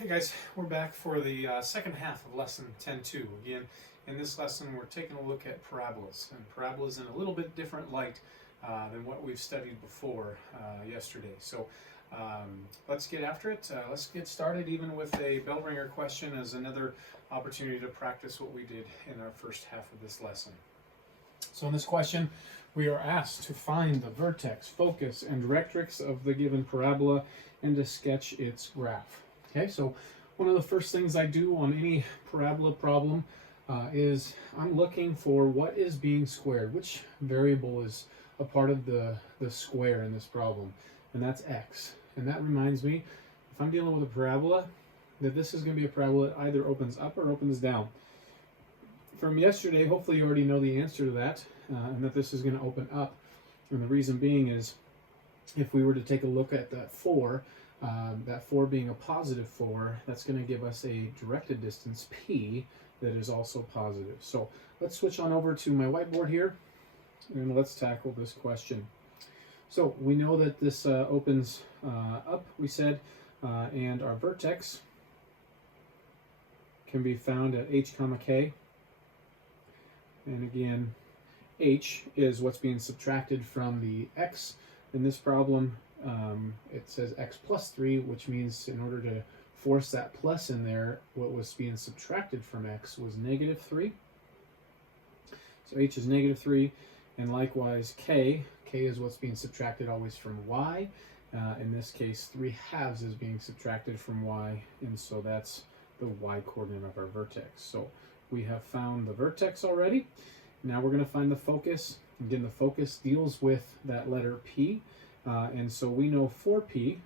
Hey guys, we're back for the second half of lesson 10.2. Again, in this lesson we're taking a look at parabolas, and parabolas in a little bit different light than what we've studied before yesterday. So let's get after it. Let's get started even with a bell ringer question as another opportunity to practice what we did in our first half of this lesson. So in this question, we are asked to find the vertex, focus, and directrix of the given parabola and to sketch its graph. Okay, so one of the first things I do on any parabola problem is I'm looking for what is being squared, which variable is a part of the square in this problem, and that's x. And that reminds me, if I'm dealing with a parabola, that this is going to be a parabola that either opens up or opens down. From yesterday, hopefully you already know the answer to that, and that this is going to open up. And the reason being is, if we were to take a look at that 4 being a positive 4, that's going to give us a directed distance p that is also positive. So let's switch on over to my whiteboard here, and let's tackle this question. So we know that this opens up, we said, and our vertex can be found at h comma k. And again, h is what's being subtracted from the x. In this problem, it says x plus 3, which means in order to force that plus in there, what was being subtracted from x was negative 3. So h is negative 3, and likewise k is what's being subtracted always from y. In this case, 3/2 is being subtracted from y, and so that's the y coordinate of our vertex. So we have found the vertex already. Now we're going to find the focus. Again, the focus deals with that letter p. And so we know 4p,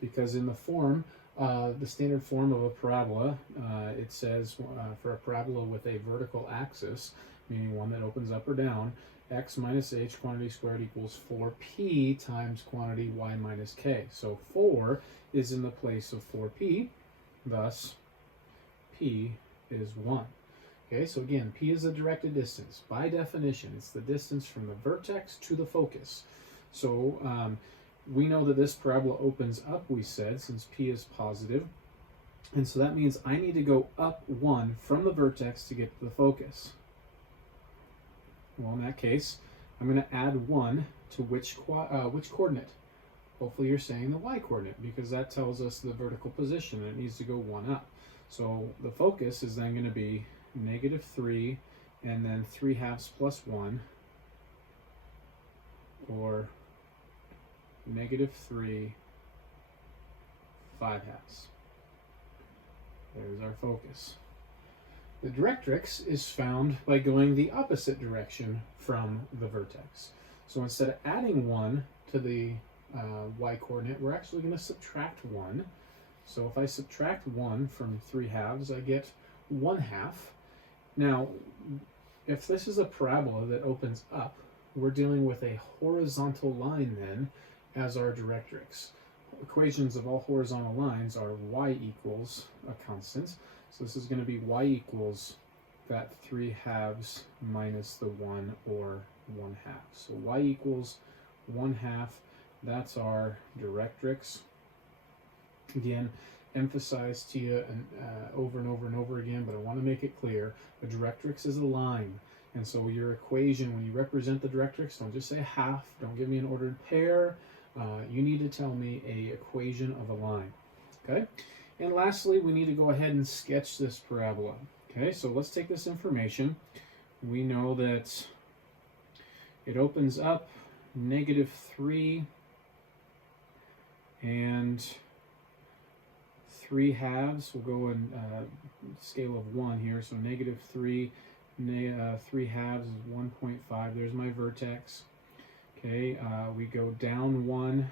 because in the form, the standard form of a parabola, it says for a parabola with a vertical axis, meaning one that opens up or down, x minus h quantity squared equals 4p times quantity y minus k. So 4 is in the place of 4p, thus p is 1. Okay, so again, p is a directed distance. By definition, it's the distance from the vertex to the focus. So we know that this parabola opens up, we said, since p is positive. And so that means I need to go up 1 from the vertex to get to the focus. Well, in that case, I'm going to add 1 to which coordinate? Hopefully you're saying the y coordinate, because that tells us the vertical position, and it needs to go 1 up. So the focus is then going to be negative 3 and then 3/2 plus 1, or negative 3 5/2. There's our focus. The directrix is found by going the opposite direction from the vertex. So instead of adding 1 to the y coordinate, we're actually going to subtract 1. So if I subtract 1 from 3/2, I get 1/2. Now, if this is a parabola that opens up, we're dealing with a horizontal line then as our directrix. Equations of all horizontal lines are y equals a constant. So this is going to be y equals that 3/2 minus the 1, or 1/2. So y equals 1/2. That's our directrix. Again, emphasize to you over and over and over again, but I want to make it clear, a directrix is a line. And so your equation, when you represent the directrix, don't just say half, don't give me an ordered pair. You need to tell me an equation of a line. Okay? And lastly, we need to go ahead and sketch this parabola. Okay, so let's take this information. We know that it opens up negative 3 and 3/2. We'll go in scale of 1 here. So negative 3, 3/2 is 1.5. There's my vertex. Okay, we go down 1.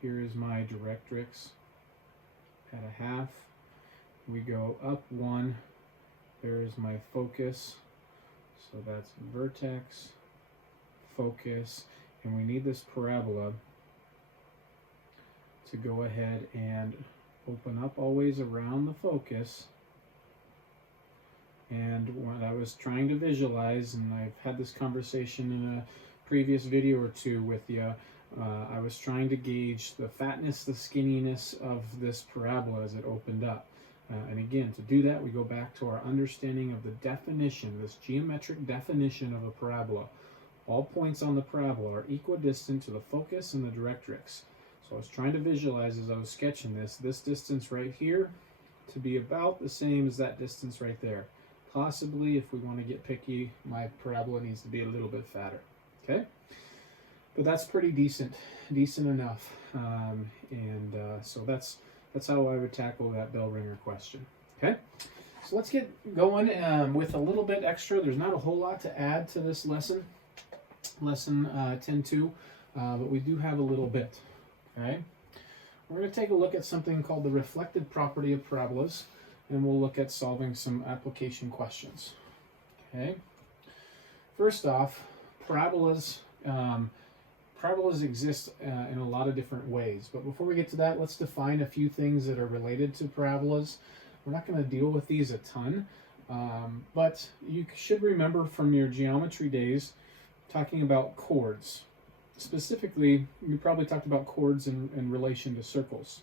Here is my directrix at 1/2. We go up 1. There's my focus. So that's vertex, focus, and we need this parabola to go ahead and open up always around the focus. And what I was trying to visualize, and I've had this conversation in a previous video or two with you, I was trying to gauge the fatness, the skinniness of this parabola as it opened up. And again, to do that, we go back to our understanding of the definition, this geometric definition of a parabola. All points on the parabola are equidistant to the focus and the directrix. So I was trying to visualize as I was sketching this distance right here to be about the same as that distance right there. Possibly, if we want to get picky, my parabola needs to be a little bit fatter. Okay? But that's pretty decent enough. So that's how I would tackle that bell ringer question. Okay? So let's get going with a little bit extra. There's not a whole lot to add to this lesson 10.2, but we do have a little bit. Okay? We're going to take a look at something called the reflected property of parabolas, and we'll look at solving some application questions. Okay? First off, parabolas exist in a lot of different ways, but before we get to that, let's define a few things that are related to parabolas. We're not going to deal with these a ton, but you should remember from your geometry days talking about chords. Specifically, you probably talked about chords in relation to circles,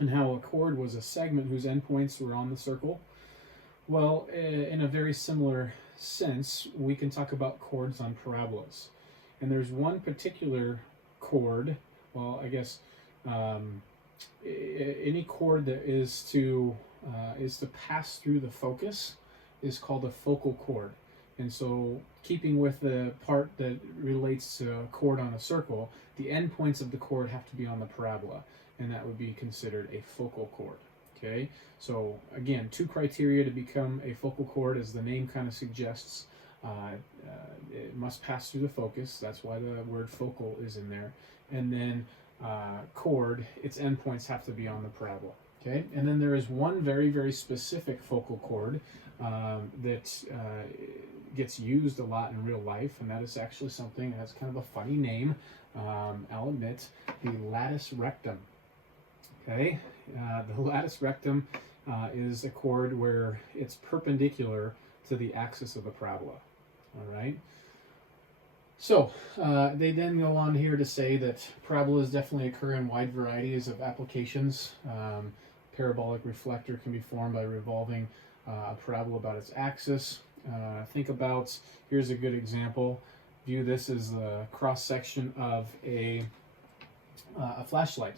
and how a chord was a segment whose endpoints were on the circle. Well, in a very similar sense, we can talk about chords on parabolas. And there's one particular chord, well, I guess any chord that is to pass through the focus is called a focal chord. And so, keeping with the part that relates to a chord on a circle, the endpoints of the chord have to be on the parabola, and that would be considered a focal chord. Okay, so again, two criteria to become a focal chord, as the name kind of suggests. It must pass through the focus. That's why the word focal is in there. And then chord, its endpoints have to be on the parabola. Okay, and then there is one very, very specific focal chord that gets used a lot in real life, and that is actually something that has kind of a funny name. I'll admit, the latus rectum. Okay, the latus rectum is a chord where it's perpendicular to the axis of the parabola. All right. So they then go on here to say that parabolas definitely occur in wide varieties of applications. Parabolic reflector can be formed by revolving a parabola about its axis. Think about, here's a good example. View this as the cross section of a flashlight.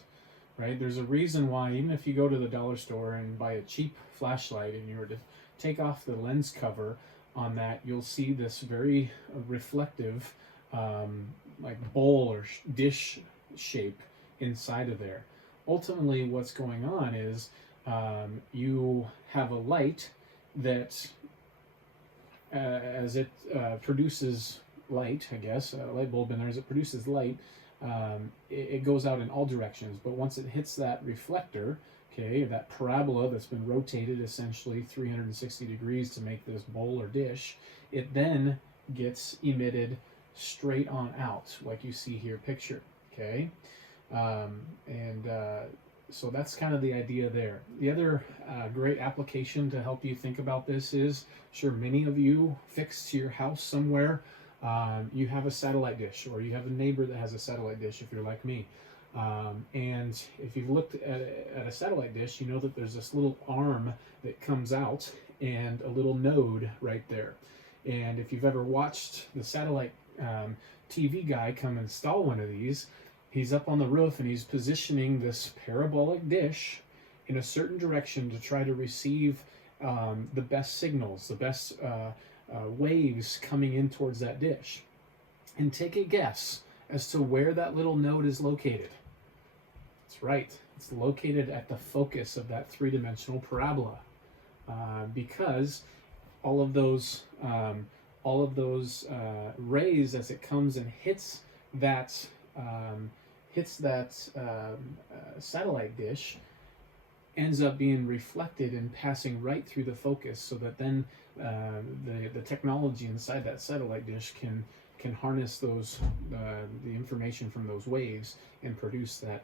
Right? There's a reason why, even if you go to the dollar store and buy a cheap flashlight and you were to take off the lens cover on that, you'll see this very reflective like bowl or dish shape inside of there. Ultimately, what's going on is you have a light that as it produces light, I guess, a light bulb in there, as it produces light, it goes out in all directions. But once it hits that reflector, okay, that parabola that's been rotated essentially 360 degrees to make this bowl or dish, it then gets emitted straight on out, like you see here pictured. Okay, so that's kind of the idea there. The other great application to help you think about this is, sure, many of you fixed to your house somewhere, you have a satellite dish, or you have a neighbor that has a satellite dish if you're like me. And if you've looked at a satellite dish, you know that there's this little arm that comes out and a little node right there. And if you've ever watched the satellite TV guy come install one of these, he's up on the roof and he's positioning this parabolic dish in a certain direction to try to receive the best signals, the best waves coming in towards that dish. And take a guess as to where that little node is located. That's right, it's located at the focus of that three-dimensional parabola, because all of those rays, as it comes and hits that satellite dish, ends up being reflected and passing right through the focus, so that then the technology inside that satellite dish can harness those the information from those waves and produce that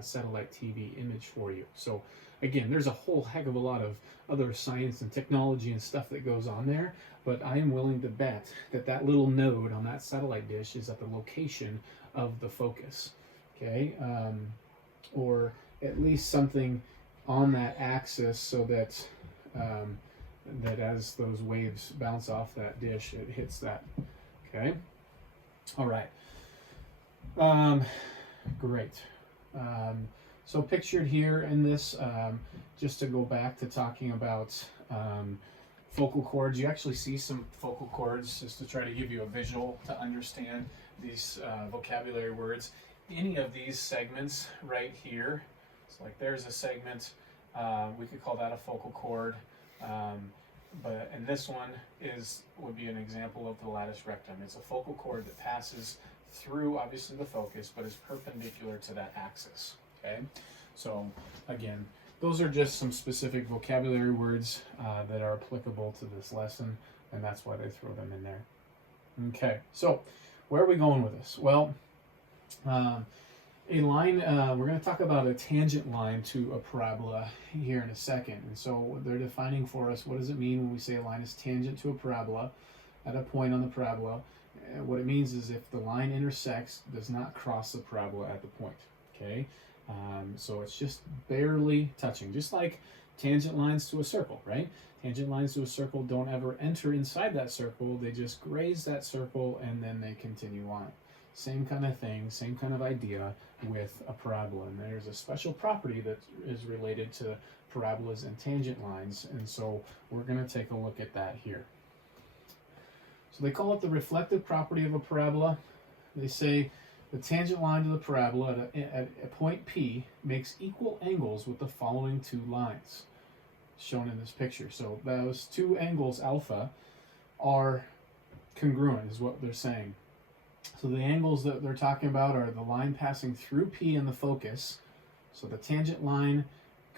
satellite TV image for you. So again, there's a whole heck of a lot of other science and technology and stuff that goes on there, but I am willing to bet that that little node on that satellite dish is at the location of the focus, okay? Or at least something on that axis so that that as those waves bounce off that dish, it hits that, okay? All right, great. So pictured here in this, just to go back to talking about focal chords, you actually see some focal chords just to try to give you a visual to understand these vocabulary words. Any of these segments right here, it's like there's a segment, we could call that a focal chord, and this one would be an example of the latus rectum. It's a focal chord that passes through obviously the focus, but is perpendicular to that axis. Okay, so again, those are just some specific vocabulary words that are applicable to this lesson, and that's why they throw them in there. Okay, so where are we going with this? Well, a line, we're going to talk about a tangent line to a parabola here in a second. And so they're defining for us, what does it mean when we say a line is tangent to a parabola at a point on the parabola? What it means is if the line intersects, does not cross the parabola at the point, okay? So it's just barely touching, just like tangent lines to a circle, right? Tangent lines to a circle don't ever enter inside that circle, they just graze that circle and then they continue on. Same kind of thing, same kind of idea with a parabola. And there's a special property that is related to parabolas and tangent lines, and so we're going to take a look at that here. So they call it the reflective property of a parabola. They say the tangent line to the parabola at a point P makes equal angles with the following two lines shown in this picture. So those two angles alpha are congruent is what they're saying. So the angles that they're talking about are the line passing through P and the focus. So the tangent line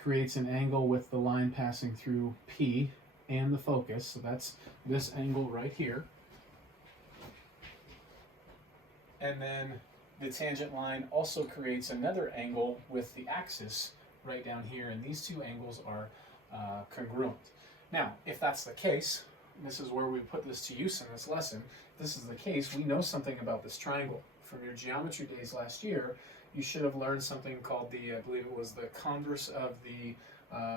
creates an angle with the line passing through P and the focus. So that's this angle right here. And then the tangent line also creates another angle with the axis right down here. And these two angles are congruent. Now, if that's the case, this is where we put this to use in this lesson. If this is the case, we know something about this triangle. From your geometry days last year, you should have learned something called the, I believe it was the converse of the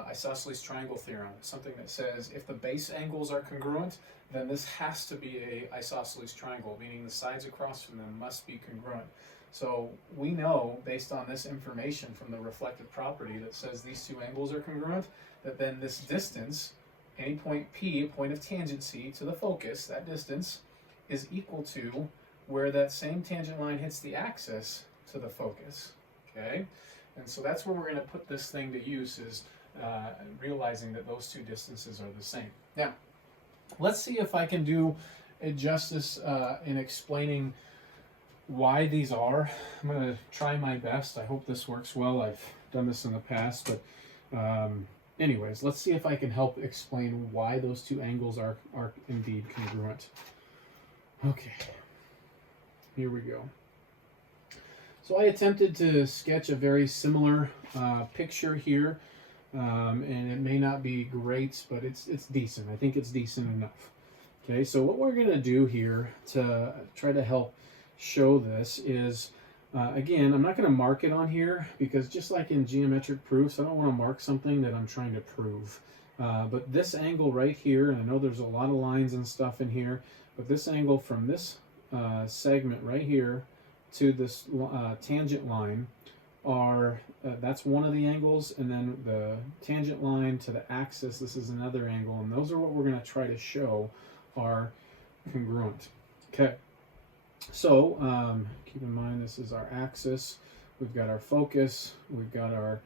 isosceles triangle theorem. Something that says if the base angles are congruent, then this has to be a isosceles triangle, meaning the sides across from them must be congruent. So we know, based on this information from the reflective property that says these two angles are congruent, that then this distance, any point P, a point of tangency to the focus, that distance is equal to where that same tangent line hits the axis to the focus, okay? And so that's where we're going to put this thing to use, is realizing that those two distances are the same. Now, let's see if I can do it justice in explaining why these are. I'm going to try my best. I hope this works well. I've done this in the past, but anyways, let's see if I can help explain why those two angles are indeed congruent. Okay, here we go. So I attempted to sketch a very similar picture here, and it may not be great, but it's decent. I think it's decent enough. Okay, so what we're going to do here to try to help show this is, again, I'm not going to mark it on here because just like in geometric proofs, I don't want to mark something that I'm trying to prove. But this angle right here, and I know there's a lot of lines and stuff in here, but this angle from this segment right here to this tangent line are, that's one of the angles, and then the tangent line to the axis, this is another angle, and those are what we're going to try to show are congruent. Okay. So keep in mind this is our axis, we've got our focus, we've got our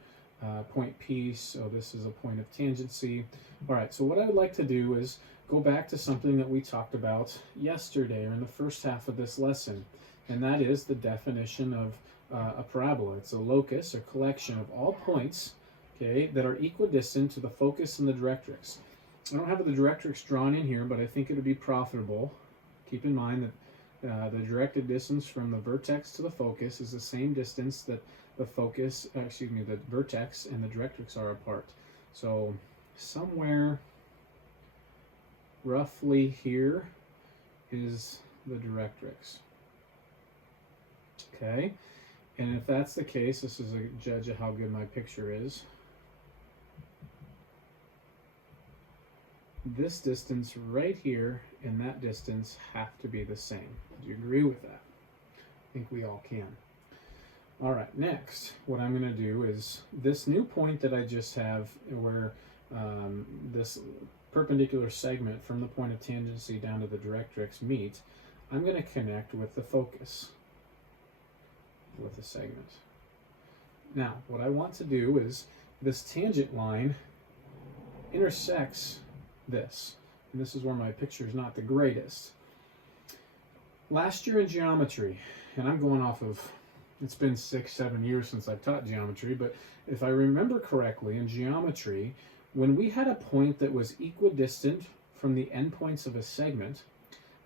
point P, so this is a point of tangency. All right, so what I would like to do is go back to something that we talked about yesterday or in the first half of this lesson, and that is the definition of a parabola. It's a locus or collection of all points, okay, that are equidistant to the focus and the directrix. I don't have the directrix drawn in here, but I think it would be profitable. Keep in mind that the directed distance from the vertex to the focus is the same distance that the focus, excuse me, the vertex and the directrix are apart. So somewhere roughly here is the directrix. Okay, and if that's the case, this is a judge of how good my picture is. This distance right here and that distance have to be the same. Do you agree with that? I think we all can. All right, next, what I'm going to do is this new point that I just have where this perpendicular segment from the point of tangency down to the directrix meet, I'm going to connect with the focus with the segment. Now, what I want to do is this tangent line intersects this, and this is where my picture is not the greatest. Last year in geometry, and I'm going off of, it's been 6-7 years since I've taught geometry, but if I remember correctly, in geometry, when we had a point that was equidistant from the endpoints of a segment,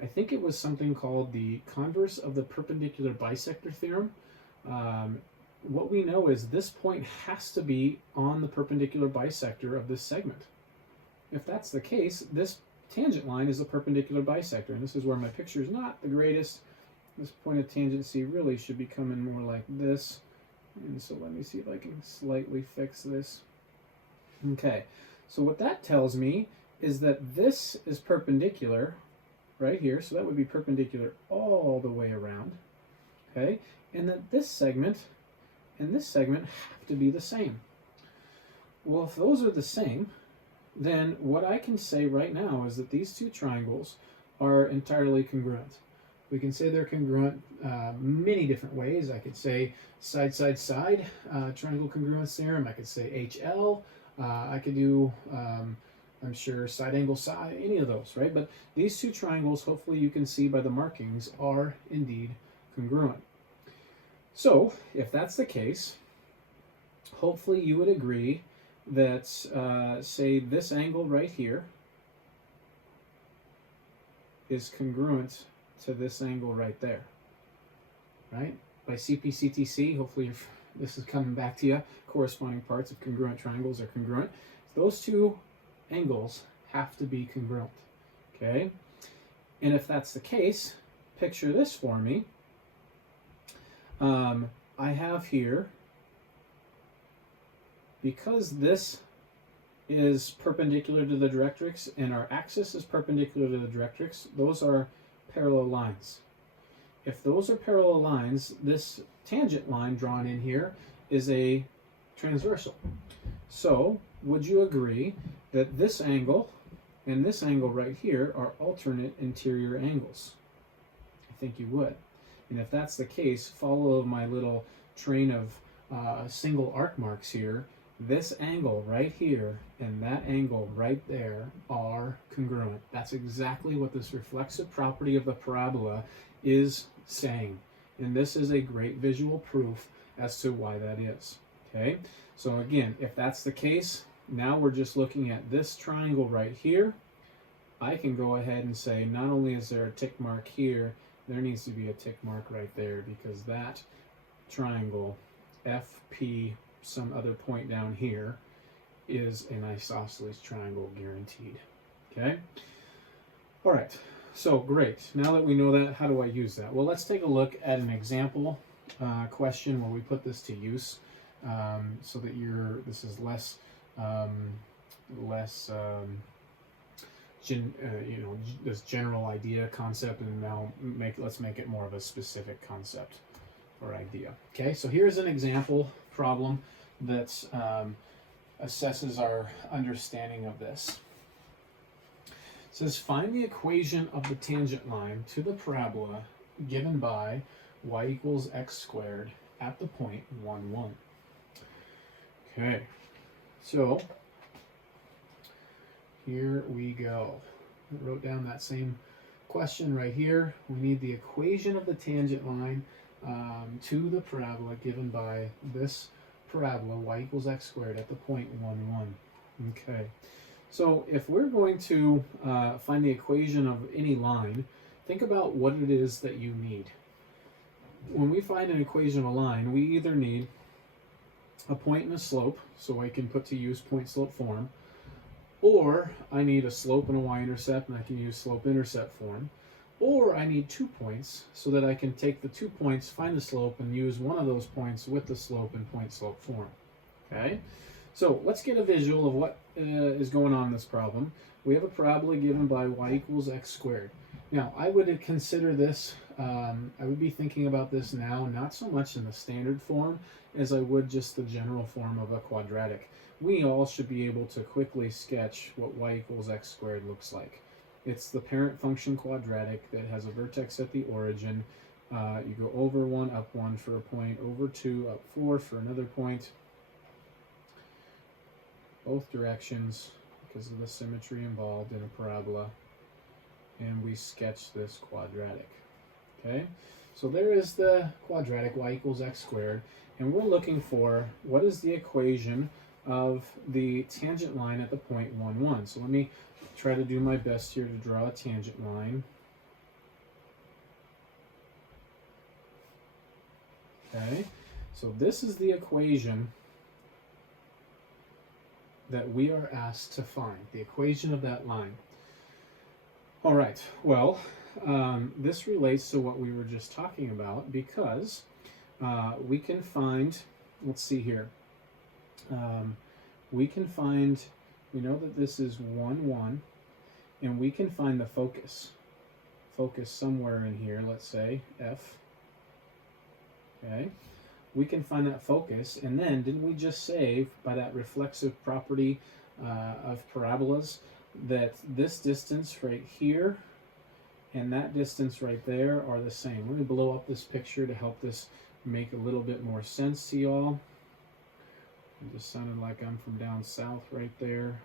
I think it was something called the converse of the perpendicular bisector theorem. What we know is this point has to be on the perpendicular bisector of this segment. If that's the case, this tangent line is a perpendicular bisector, and this is where my picture is not the greatest. This point of tangency really should be coming more like this. And so let me see if I can slightly fix this. Okay, so what that tells me is that this is perpendicular right here, so that would be perpendicular all the way around. Okay, and that this segment and this segment have to be the same. Well, if those are the same, then what I can say right now is that these two triangles are entirely congruent. We can say they're congruent many different ways. I could say side, side, side, triangle congruence theorem. I could say HL. I could do, I'm sure, side angle side, any of those, right? But these two triangles, hopefully you can see by the markings, are indeed congruent. So, if that's the case, hopefully you would agree that, say, this angle right here is congruent to this angle right there, right? By CP/CTC, hopefully this is coming back to you. Corresponding parts of congruent triangles are congruent. Those two angles have to be congruent, okay? And if that's the case, picture this for me. I have here, because this is perpendicular to the directrix and our axis is perpendicular to the directrix, those are parallel lines. If those are parallel lines, this tangent line drawn in here is a transversal. So, would you agree that this angle and this angle right here are alternate interior angles? I think you would. And if that's the case, follow my little train of single arc marks here. This angle right here and that angle right there are congruent. That's exactly what this reflexive property of the parabola is saying. And this is a great visual proof as to why that is. Okay, so again, if that's the case, now we're just looking at this triangle right here. I can go ahead and say not only is there a tick mark here, there needs to be a tick mark right there, because that triangle FP some other point down here is an isosceles triangle guaranteed. Okay, all right, so great. Now that we know that, how do I use that? Well, let's take a look at an example question where we put this to use, so that this is less this general idea concept, and now let's make it more of a specific concept or idea. Okay, so here's an example problem that assesses our understanding of this. It says find the equation of the tangent line to the parabola given by y equals x squared at the point 1, 1. Okay, so here we go. I wrote down that same question right here. We need the equation of the tangent line to the parabola given by this parabola, y equals x squared, at the point 1, 1. Okay, so if we're going to find the equation of any line, think about what it is that you need. When we find an equation of a line, we either need a point and a slope, so I can put to use point-slope form, or I need a slope and a y-intercept, and I can use slope-intercept form, or I need 2 points so that I can take the 2 points, find the slope, and use one of those points with the slope in point-slope form. Okay, so let's get a visual of what is going on in this problem. We have a parabola given by y equals x squared. Now, I would consider this, I would be thinking about this now, not so much in the standard form as I would just the general form of a quadratic. We all should be able to quickly sketch what y equals x squared looks like. It's the parent function quadratic that has a vertex at the origin. You go over 1, up 1 for a point, over 2, up 4 for another point. Both directions because of the symmetry involved in a parabola. And we sketch this quadratic. Okay, so there is the quadratic y equals x squared, and we're looking for what is the equation of the tangent line at the point 1, 1. So let me try to do my best here to draw a tangent line. Okay, so this is the equation that we are asked to find, the equation of that line. All right, well, this relates to what we were just talking about because we can find, let's see here, we can find, we know that this is 1, 1, and we can find the focus somewhere in here, let's say F. Okay, we can find that focus, and then didn't we just say by that reflexive property of parabolas that this distance right here and that distance right there are the same? Let me blow up this picture to help this make a little bit more sense to y'all. It just sounded like I'm from down south right there.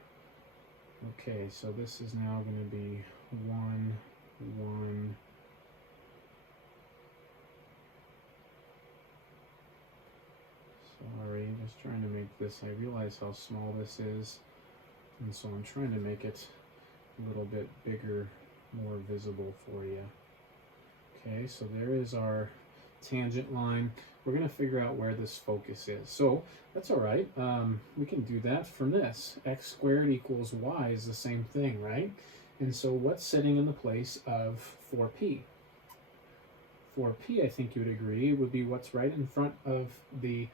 Okay, so this is now going to be 1, 1. Sorry, just trying to make this, I realize how small this is, and so I'm trying to make it a little bit bigger, more visible for you. Okay, so there is our tangent line. We're going to figure out where this focus is. So that's all right. We can do that from this. X squared equals y is the same thing, right? And so what's sitting in the place of 4p? 4p, I think you would agree, would be what's right in front of the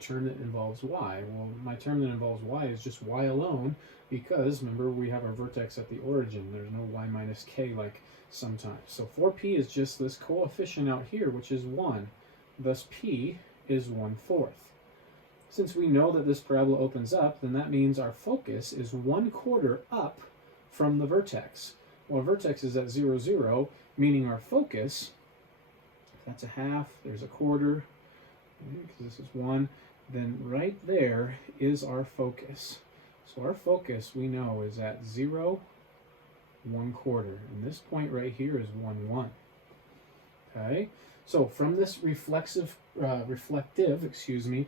term that involves y. Well, my term that involves y is just y alone because, remember, we have our vertex at the origin. There's no y minus k like sometimes. So 4p is just this coefficient out here, which is 1. Thus, p is 1/4. Since we know that this parabola opens up, then that means our focus is 1/4 up from the vertex. Well, our vertex is at 0, 0, meaning our focus, if that's a half, there's a quarter, because this is 1, then right there is our focus. So our focus, we know, is at 0, 1/4, and this point right here is 1, 1. Okay, so from this reflective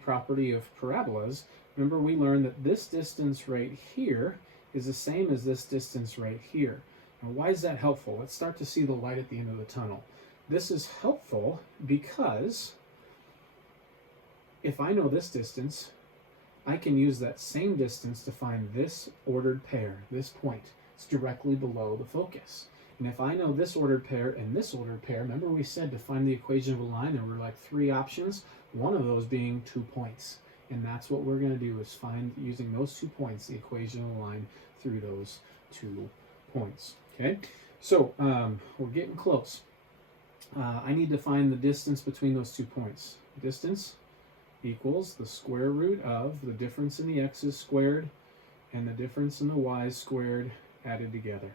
property of parabolas, remember we learned that this distance right here is the same as this distance right here. Now, why is that helpful? Let's start to see the light at the end of the tunnel. This is helpful because if I know this distance, I can use that same distance to find this ordered pair, this point. It's directly below the focus. And if I know this ordered pair and this ordered pair, remember we said to find the equation of a line, there were like 3 options, one of those being 2 points. And that's what we're going to do, is find, using those 2 points, the equation of a line through those 2 points. Okay, so we're getting close. I need to find the distance between those 2 points. Distance equals the square root of the difference in the x's squared and the difference in the y's squared added together.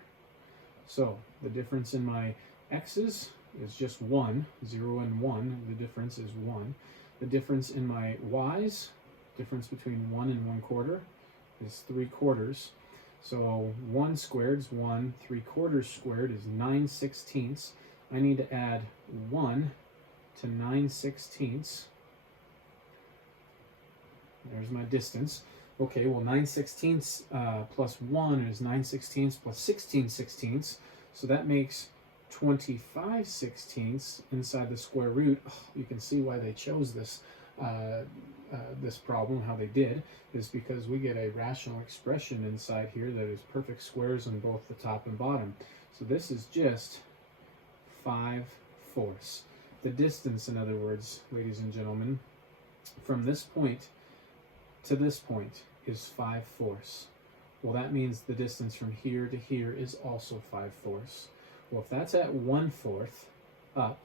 So the difference in my x's is just 1, 0 and 1, the difference is 1. The difference in my y's, difference between 1 and 1/4, is 3/4. So 1 squared is 1, 3/4 squared is 9/16. I need to add 1 to 9/16. There's my distance. Okay, well 9/16 plus 1 is 9/16 plus 16/16. So that makes 25/16 inside the square root. Oh, you can see why they chose this this problem, how they did, is because we get a rational expression inside here that is perfect squares on both the top and bottom. So this is just 5/4. The distance, in other words, ladies and gentlemen, from this point to this point is 5/4. Well, that means the distance from here to here is also 5/4. Well, if that's at 1/4 up,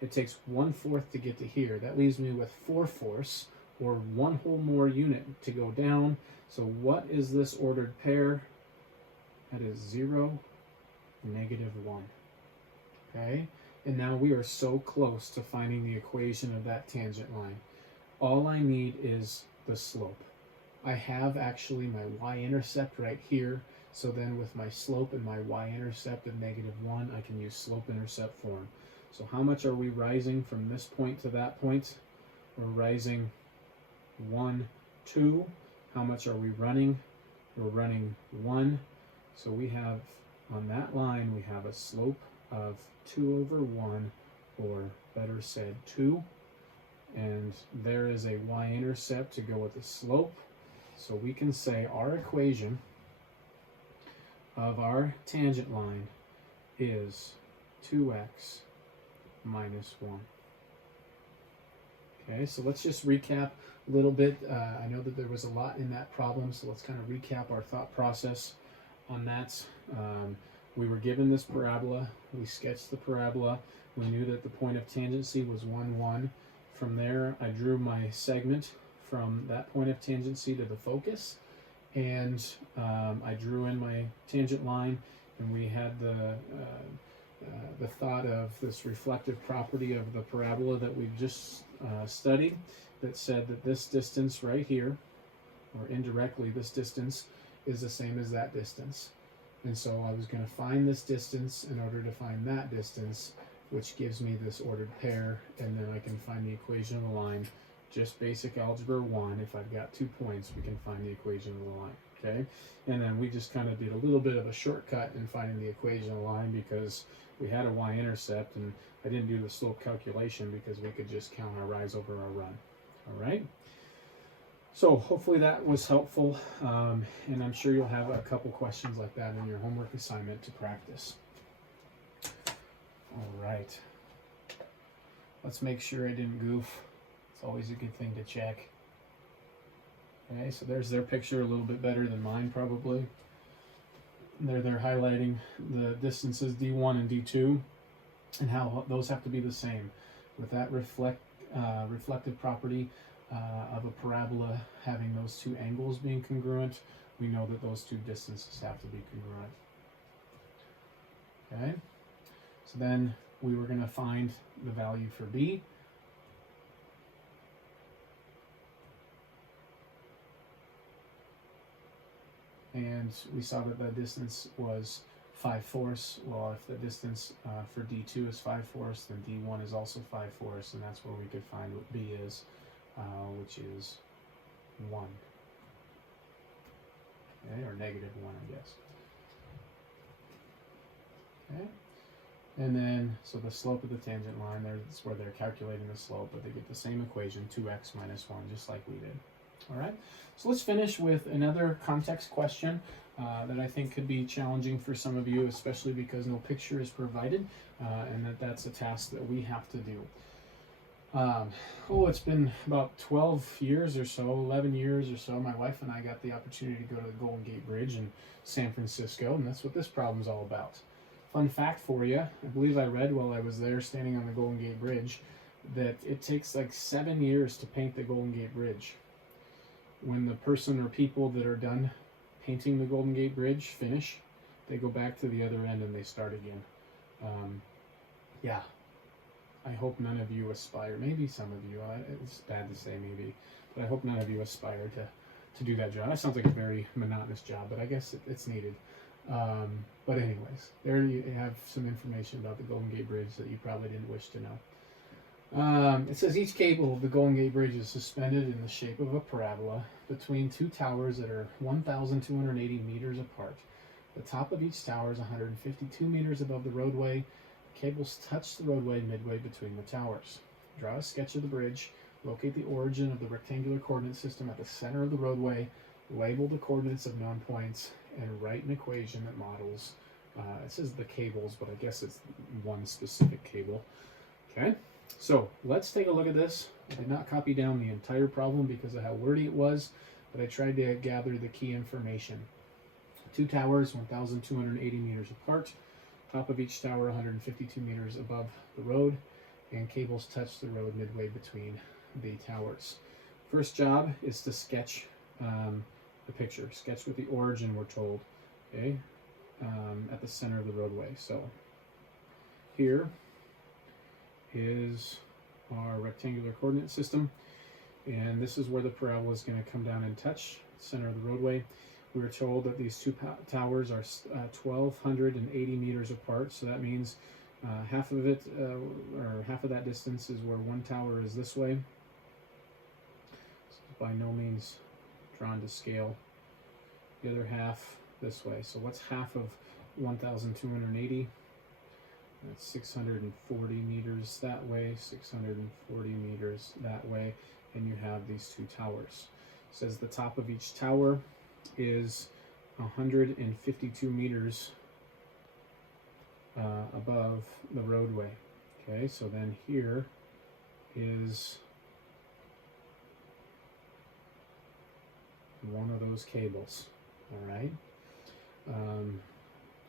it takes 1/4 to get to here. That leaves me with 4/4, or one whole more unit to go down. So what is this ordered pair? That is 0, -1. Okay? And now we are so close to finding the equation of that tangent line. All I need is the slope. I have actually my y-intercept right here, so then with my slope and my y-intercept of -1, I can use slope-intercept form. So how much are we rising from this point to that point? We're rising 1, 2. How much are we running? We're running 1. So we have, on that line, we have a slope of 2/1, or better said, 2. And there is a y-intercept to go with the slope. So we can say our equation of our tangent line is 2x minus 1. Okay, so let's just recap a little bit. I know that there was a lot in that problem, so let's kind of recap our thought process on that. We were given this parabola. We sketched the parabola. We knew that the point of tangency was 1, 1. From there, I drew my segment from that point of tangency to the focus, and I drew in my tangent line, and we had the thought of this reflective property of the parabola that we've just studied, that said that this distance right here, or indirectly this distance, is the same as that distance. And so I was going to find this distance in order to find that distance, which gives me this ordered pair, and then I can find the equation of the line. Just basic algebra 1, if I've got 2 points, we can find the equation of the line, okay? And then we just kind of did a little bit of a shortcut in finding the equation of the line because we had a y-intercept, and I didn't do the slope calculation because we could just count our rise over our run, all right? So hopefully that was helpful, and I'm sure you'll have a couple questions like that in your homework assignment to practice. All right. Let's make sure I didn't goof. It's always a good thing to check. Okay, so there's their picture, a little bit better than mine probably. They're highlighting the distances D1 and D2 and how those have to be the same. With that reflective property of a parabola having those two angles being congruent, we know that those two distances have to be congruent. Okay, so then we were going to find the value for B. And we saw that the distance was 5/4. Well, if the distance for D2 is 5/4, then D1 is also 5/4, and that's where we could find what B is, which is 1. Okay, or -1, I guess. Okay, and then, so the slope of the tangent line, that's where they're calculating the slope, but they get the same equation, 2x minus 1, just like we did. All right, so let's finish with another context question that I think could be challenging for some of you, especially because no picture is provided, and that's a task that we have to do. It's been about 12 years or so, 11 years or so, my wife and I got the opportunity to go to the Golden Gate Bridge in San Francisco, and that's what this problem is all about. Fun fact for you, I believe I read while I was there standing on the Golden Gate Bridge that it takes like 7 years to paint the Golden Gate Bridge. When the person or people that are done painting the Golden Gate Bridge finish, they go back to the other end and they start again. Yeah, I hope none of you aspire, maybe some of you, it's bad to say maybe, but I hope none of you aspire to do that job. That sounds like a very monotonous job, but I guess it's needed. But anyways, there you have some information about the Golden Gate Bridge that you probably didn't wish to know. It says each cable of the Golden Gate Bridge is suspended in the shape of a parabola between two towers that are 1,280 meters apart. The top of each tower is 152 meters above the roadway. The cables touch the roadway midway between the towers. Draw a sketch of the bridge Locate the origin of the rectangular coordinate system at the center of the roadway, label the coordinates of known points, and write an equation that models, it says the cables, but I guess it's one specific cable. Okay, so let's take a look at this. I did not copy down the entire problem because of how wordy it was, but I tried to gather the key information. Two towers, 1,280 meters apart. Top of each tower, 152 meters above the road, and cables touch the road midway between the towers. First job is to sketch the picture. Sketch with the origin, we're told, okay, at the center of the roadway. So here is our rectangular coordinate system, and this is where the parabola is going to come down and touch the center of the roadway. We were told that these two towers are 1,280 meters apart, so that means half of it, or half of that distance, is where one tower is this way. It's by no means drawn to scale. The other half this way. So what's half of 1,280? That's 640 meters that way, 640 meters that way, and you have these two towers. It says the top of each tower is 152 meters above the roadway. Okay, so then here is one of those cables. All right,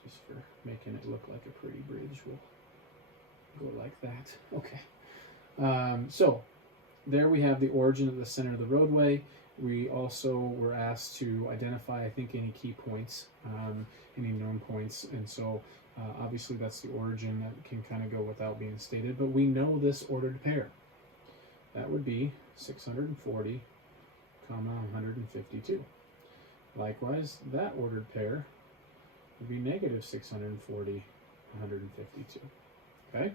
just for making it look like a pretty bridge, we'll go like that. Okay, so there we have the origin of the center of the roadway. We also were asked to identify, I think, any key points, any known points, and so obviously that's the origin. That can kind of go without being stated, but we know this ordered pair. That would be 640, 152. Likewise, that ordered pair would be negative 640, 152. Okay,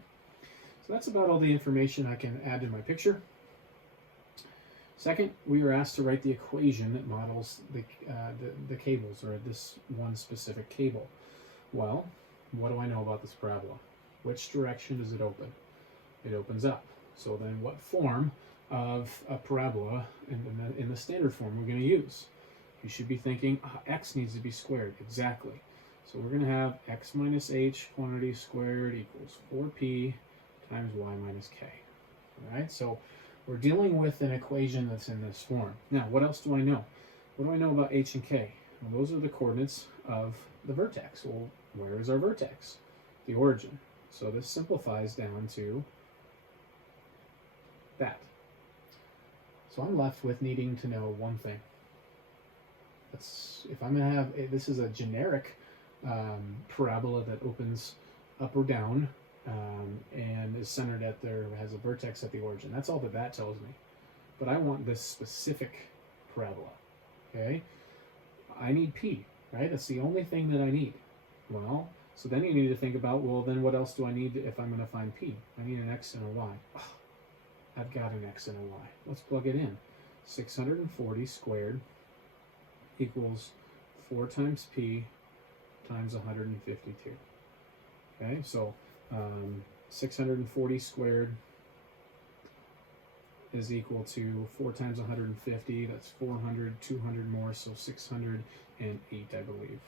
so that's about all the information I can add to my picture. Second, we were asked to write the equation that models the cables, or this one specific cable. Well, what do I know about this parabola? Which direction does it open? It opens up. So then what form of a parabola in the standard form we're going to use? You should be thinking, x needs to be squared. Exactly. So we're going to have x minus h quantity squared equals 4p times y minus k. All right, so we're dealing with an equation that's in this form. Now, what else do I know? What do I know about h and k? Well, those are the coordinates of the vertex. Well, where is our vertex? The origin. So this simplifies down to that. So I'm left with needing to know one thing. If I'm going to have, this is a generic parabola that opens up or down, and is centered at has a vertex at the origin. That's all that tells me. But I want this specific parabola. Okay? I need P, right? That's the only thing that I need. Well, so then you need to think about, well, then what else do I need if I'm going to find P? I need an X and a Y. Oh, I've got an X and a Y. Let's plug it in. 640 squared equals 4 times P times 152. Okay, so 640 squared is equal to 4 times 150. That's 400, 200 more, so 608, I believe.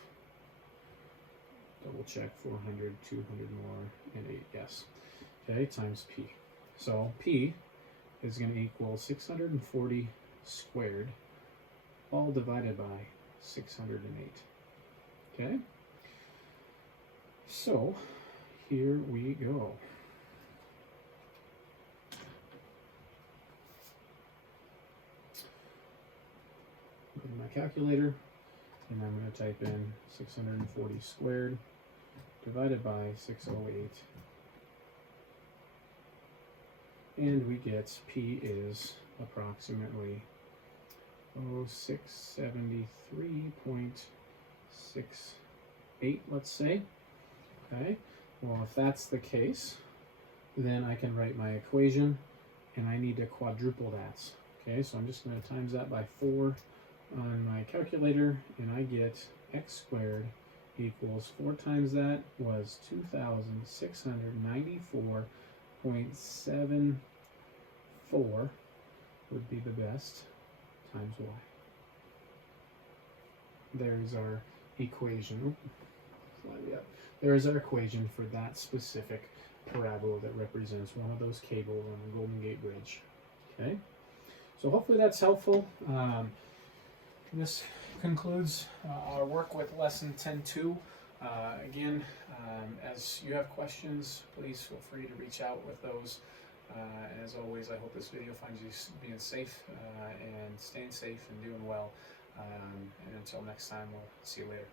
Double check, 400, 200 more, and 8, yes. Okay, times P. So P is going to equal 640 squared, all divided by 608. Okay? So, here we go. Go to my calculator, and I'm going to type in 640 squared divided by 608. And we get P is approximately 673.68, let's say. Okay, well, if that's the case, then I can write my equation, and I need to quadruple that. Okay, so I'm just going to times that by 4 on my calculator, and I get x squared equals 4 times that was 2,694.74 would be the best, times y. There's our equation. There is our equation for that specific parabola that represents one of those cables on the Golden Gate Bridge. Okay, so hopefully that's helpful. This concludes our work with lesson 10.2. Again, as you have questions, please feel free to reach out with those. As always, I hope this video finds you being safe and staying safe and doing well. And until next time, we'll see you later.